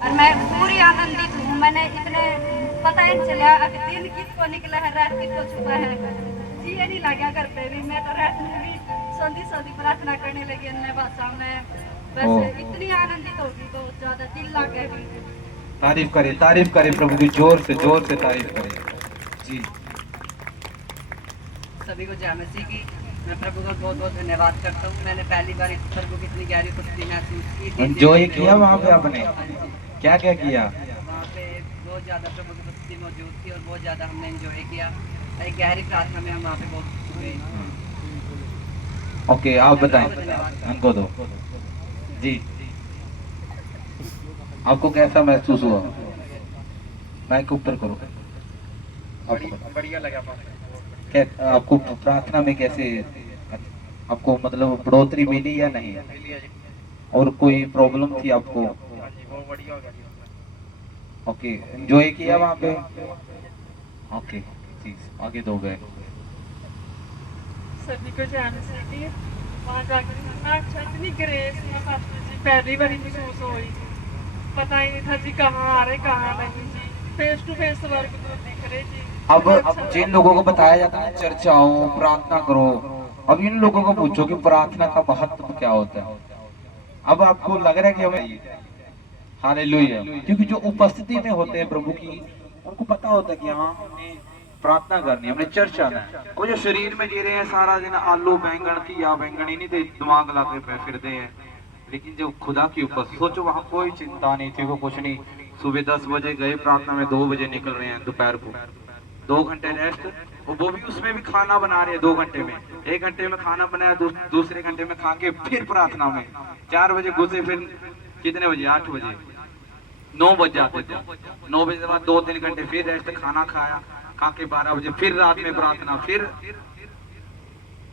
और मैं पूरी आनंदित हूँ। मैंने इतने पता ही नहीं चला अभी दिन किसको निकला है, रात किसको छुपा है, जी ये नहीं लगा घर पे भी। मैं तो रात में भी सोंधी सोंधी प्रार्थना करने लगी अन्य भाषा में। वैसे इतनी आनंदित होगी बहुत ज्यादा, दिल लग गया भी। तारीफ करे प्रभु की, जोर से तारीफ करे जी। सभी को जय मसीह की। मैं प्रभु का बहुत बहुत धन्यवाद करता हूँ। मैंने पहली बार प्रभु की इतनी गहरी उपस्थिति महसूस की। जो ये किया वहाँ पे आपने क्या क्या किया? वहाँ पे बहुत ज़्यादा प्रभु की उपस्थिति मौजूद थी और बहुत ज़्यादा हमने एंजॉय किया। एक गहरी प्रार्थना में हम वहाँ पे बहुत हुए। ओके, आप बताएं, हमको दो जी। आपको कैसा महसूस हुआ? माइक ऊपर करो। बढ़िया लगा। आपको प्रार्थना में कैसे, आपको मतलब बढ़ोतरी मिली या नहीं? और कोई प्रॉब्लम थी आपको? वो बढ़िया हो गया। ओके, एंजॉय किया वहाँ पे? ओके जी, आगे दो गए। सभी को जाने से कि वहाँ जाकर इतना अच्छा, इतनी ग्रेस जी पहली बार महसूस हुई। पता ही नहीं था जी कहाँ आ रहे कहाँ नहीं जी, फेस टू फेस वर्ग तो दिख रहे जी। अब जिन लोगों को बताया जाता है चर्च आओ प्रार्थना करो, अब इन लोगों को पूछो कि प्रार्थना का महत्व क्या होता है। अब आपको लग रहा है कि हमें, हालेलुया, क्योंकि जो उपस्थिति में होते हैं प्रभु की, उनको पता होता है कि हाँ हमने प्रार्थना करनी है, हमने चर्च आना है। वो जो शरीर में जी रहे हैं सारा दिन आलू बैंगन की या बैंगन ही नहीं थे, दिमाग लाते फिरते हैं, लेकिन जो खुदा की उपस्थिति, सोचो वहाँ कोई चिंता नहीं थी, वो कुछ नहीं। सुबह 10 बजे गए प्रार्थना में, 2 बजे निकल रहे हैं दोपहर को, 2 घंटे रेस्ट, वो भी उसमें भी खाना बना रहे हैं 2 घंटे में। 1 घंटे में खाना बनाया, दूसरे घंटे में खा के फिर प्रार्थना में 4 बजे घुसे, फिर कितने बजे, 8 बजे, 9 बज जाते थे। 9 बजे के बाद 2-3 घंटे फिर रेस्ट, खाना खाया, खा के 12 बजे फिर रात में प्रार्थना, फिर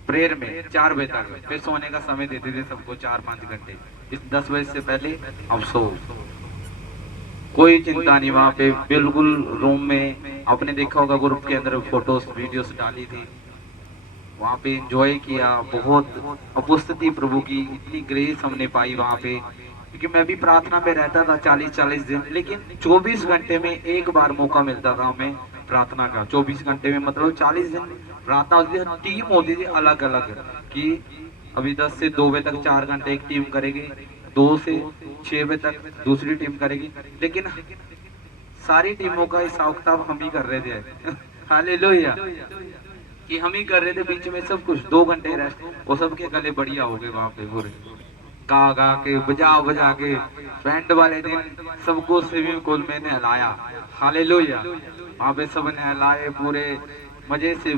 प्रेयर में 4 बजे तक, फिर सोने का समय देते थे सबको 4-5 घंटे। इस 10 बजे से पहले अब सो, कोई चिंता नहीं वहाँ पे, बिल्कुल रूम में। आपने देखा होगा ग्रुप के अंदर फोटोस वीडियोस डाली थी, वहाँ पे एंजॉय किया बहुत। उपस्थिति प्रभु की इतनी ग्रेस हमने पाई वहाँ पे, क्योंकि मैं भी प्रार्थना में रहता था 40-40 दिन, लेकिन 24 घंटे में एक बार मौका मिलता था हमें प्रार्थना का। 24 घंटे में मतलब 40 दिन प्रार्थना होती थी, टीम होती थी अलग अलग, कि अभी 10 से 2 बजे तक 4 घंटे एक टीम करेगी, 2 से 6 बजे तक दूसरी टीम करेगी, लेकिन सारी टीमों का हिसाब किताब हम ही कर रहे थे। हालेलुया, कि हम ही कर रहे थे, बीच में सब कुछ 2 घंटे रेस्ट। वो सबके गले बढ़िया हो गए वहां पे, पूरे गा गा के बजा बजा के। बैंड वाले दिन सबको स्विमिंग पूल में नहलाया, हालेलुया, वहां पे सब नहलाए, पूरे मजे से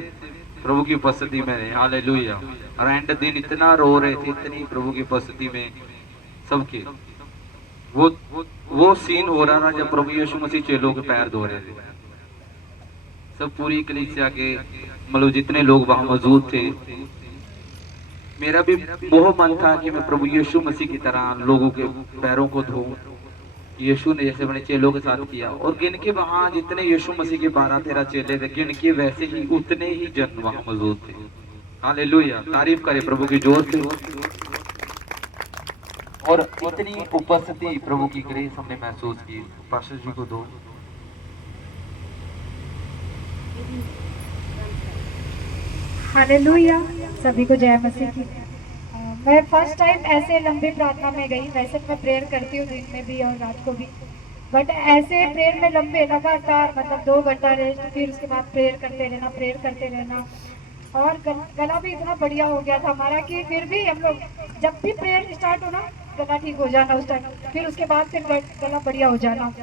प्रभु की उपस्थिति में रहे, हालेलुया। और एंड दिन इतना रो रहे थे, इतनी प्रभु की उपस्थिति में सबके। वो सीन हो रहा था जब प्रभु यीशु मसीह चेलों के पैर धो रहे थे। सब पूरी कलीसिया के मतलब जितने लोग वहां मौजूद थे, मेरा भी बहुत मन था कि मैं प्रभु यीशु मसीह की तरह लोगों के पैरों को धोऊं, यीशु ने जैसे अपने चेलों के साथ किया। और गिन के वहां जितने यीशु मसीह के 12-13 चेले थे, गिन के वैसे ही उतने ही जन वहां मौजूद थे। हालेलुया, तारीफ करे प्रभु की जोर से। और इतनी उपस्थिति प्रभु की ग्रेस हमने महसूस की। पास्टर जी को दो। हालेलुया, सभी को जय मसीह की। मैं फर्स्ट टाइम ऐसे लंबी प्रार्थना में गई। वैसे मैं प्रेयर करती हूँ दिन में भी और रात को भी, बट ऐसे प्रेयर में लंबे लगातार मतलब 2 घंटा रेस्ट, फिर उसके बाद प्रेयर करते रहना। और गला भी इतना बढ़िया हो गया था हमारा कि फिर भी हम लोग जब भी प्रेयर स्टार्ट हो ना, गला ठीक हो जाना उस टाइम, फिर उसके बाद फिर गला बढ़िया हो जाना।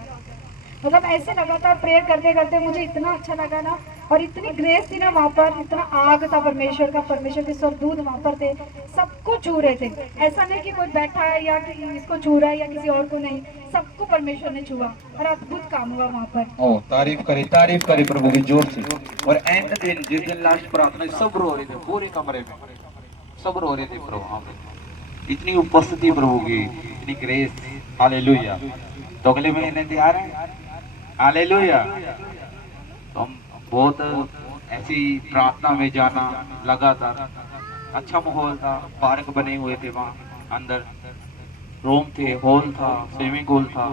मतलब ऐसे लगातार प्रेयर करते करते मुझे इतना अच्छा लगा ना, और इतनी ग्रेस थी ना वहाँ पर, इतना आग था परमेश्वर का, परमेश्वर के स्वर्गदूत वहाँ पर थे, सबको छू रहे थे। ऐसा नहीं कि कोई बैठा है या कि इसको छू रहा है या किसी और को नहीं, सबको परमेश्वर ने छुआ और अद्भुत काम हुआ वहाँ पर। ओ तारीफ करे प्रभु की जोर से। और एंड दिन जिस दिन लास्ट प्रार्थना, सब रो रहे थे पूरे कमरे में, सब रो रहे थे प्रभु, इतनी उपस्थिति प्रभु की, इतनी ग्रेस। हालेलुया, तो अगले महीने तैयार है, हालेलुया। तो हम बहुत ऐसी प्रार्थना में जाना लगातार, अच्छा माहौल था, पार्क बने हुए थे वहाँ अंदर, रूम थे, हॉल था, स्विमिंग पूल था,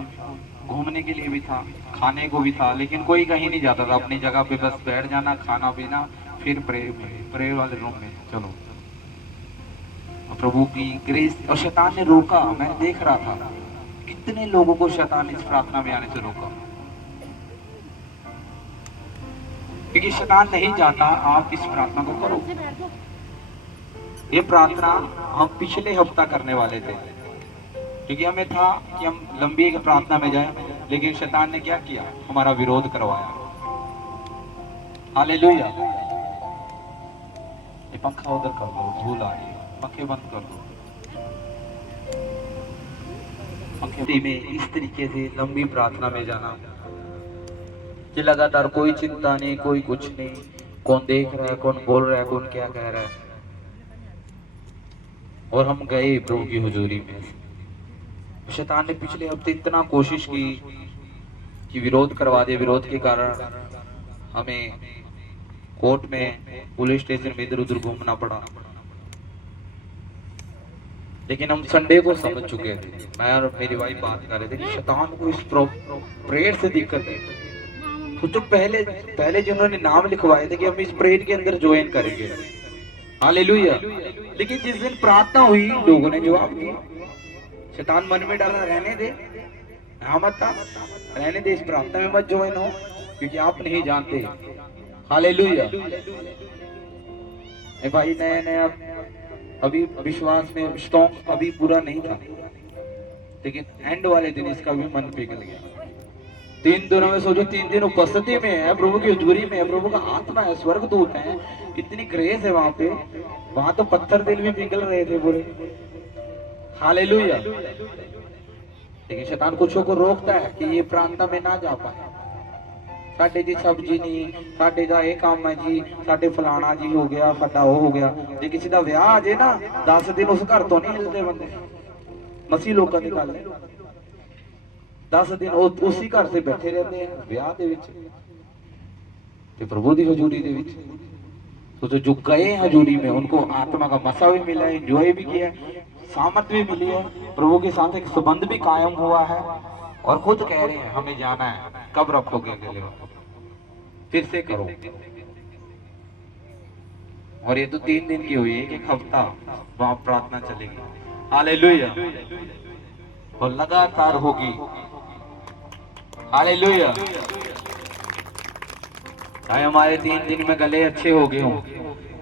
घूमने के लिए भी था, खाने को भी था, लेकिन कोई कहीं नहीं जाता था, अपनी जगह पे बस बैठ जाना, खाना पीना, फिर प्रेयर वाले रूम में चलो। और प्रभु की ग्रेस, और शैतान ने रोका, मैं देख रहा था कितने लोगों को शैतान इस प्रार्थना में आने से रोका, क्योंकि शैतान नहीं चाहता आप इस प्रार्थना को करो। ये प्रार्थना हम पिछले हफ्ता करने वाले थे, क्योंकि हमें था कि हम लंबी एक प्रार्थना में जाएं, लेकिन शैतान ने क्या किया, हमारा विरोध करवाया। हालेलुया। ये पंखा उधर कर दो, धूल आ रही है, पंखे बंद कर दो। पंखे में इस तरीके से लंबी प्रार्थना में जाना कि लगातार कोई चिंता नहीं, कोई कुछ नहीं, कौन देख रहा है, कौन बोल रहा है, कौन क्या कह रहा है। और हम गए प्रभु की हुजूरी में। शैतान ने पिछले हफ्ते इतना कोशिश की कि विरोध करवा दे, विरोध के कारण हमें कोर्ट में, पुलिस स्टेशन में इधर उधर घूमना पड़ा। लेकिन हम संडे को समझ चुके थे, मैं और मेरी वाइफ बात कर रहे थे कि शैतान को इस प्रेयर से दिक्कत है। तो जो पहले जिन्होंने नाम लिखवाए थे कि हम इस प्रेयर के अंदर ज्वाइन करेंगे, हालेलुया, लेकिन जिस दिन प्रार्थना हुई लोगों ने जवाब दिया। शैतान मन में डाला, रहने दे, मत रहने दे, इस प्रार्थना में मत ज्वाइन हो, क्योंकि आप नहीं जानते। हालेलुया। भाई नया नया अभी विश्वास में स्ट्रॉन्ग अभी पूरा नहीं था, लेकिन एंड वाले दिन इसका भी मन पिघल गया। 3 दिनों में सोचो, 3 दिन उपस्थिति में है, प्रभु की हुजूरी में है, प्रभु का आत्मा है, स्वर्गदूत है, इतनी ग्रेस है वहां पे, वहां तो पत्थर दिल भी पिघल रहे थे पूरे। हालेलुया। लेकिन शैतान कुछ को रोकता है कि ये प्रार्थना में ना जा पाए। साडे जी सब्जी नहीं, साडे दा ये काम है जी, साडे फलाना जी हो गया, साडा वो हो गया। जे किसी दा विआह आ जाए ना, 10 दिन उस घर तो नहीं हिलते बंदे। मसीह लोगों की गल है, 10 दिन उसी घर से बैठे रहते हैं विआह दे विच ते प्रभु दी हजूरी दे विच। तो जो गए हजूरी में उनको आत्मा का मसा भी मिला है, एंजॉय भी किया, सामर्थ भी मिली है, प्रभु के साथ एक संबंध भी कायम हुआ है, और खुद कह रहे हैं हमें जाना है। कब रखोगे अकेले, फिर से करो। और ये तो 3 दिन की हुई, एक हफ्ता वहां प्रार्थना चलेगी। हालेलुया। और लगातार होगी। हालेलुया। चाहे हमारे 3 दिन में गले अच्छे हो गए हों,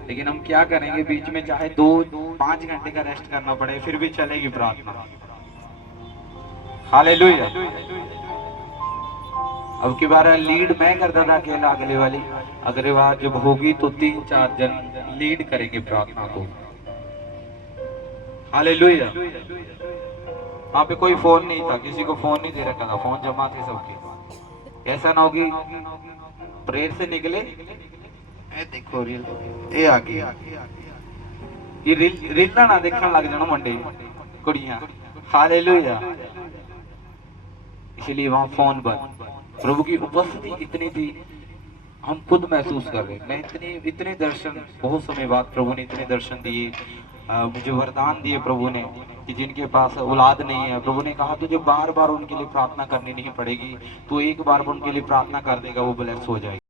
लेकिन हम क्या करेंगे, बीच में चाहे 2-5 घंटे का रेस्ट करना पड़े, फिर भी चलेगी प्रार्थना। हालेलुया। अब की बार लीड मैं करता था अकेला, अगले बार जब होगी तो 3-4 जन लीड करेंगे प्रार्थना को। हालेलुया। वहां पे कोई फोन नहीं था, किसी को फोन नहीं दे रखा था, फोन जमा थे सबके। ऐसा ना होगी प्रेयर से निकले, देखो रील ये आ गई, ये रील ना देखने लग जाना मंडे कुड़ियां। हालेलुया। इसलिए वहां फोन बंद। प्रभु की उपस्थिति इतनी थी, हम खुद महसूस कर रहे। मैं इतने दर्शन, बहुत समय बाद प्रभु ने इतने दर्शन दिए, मुझे वरदान दिए प्रभु ने कि जिनके पास औलाद नहीं है, प्रभु ने कहा तुझे बार बार उनके लिए प्रार्थना करनी नहीं पड़ेगी, तो एक बार उनके लिए प्रार्थना कर देगा, वो ब्लेस हो जाएगा।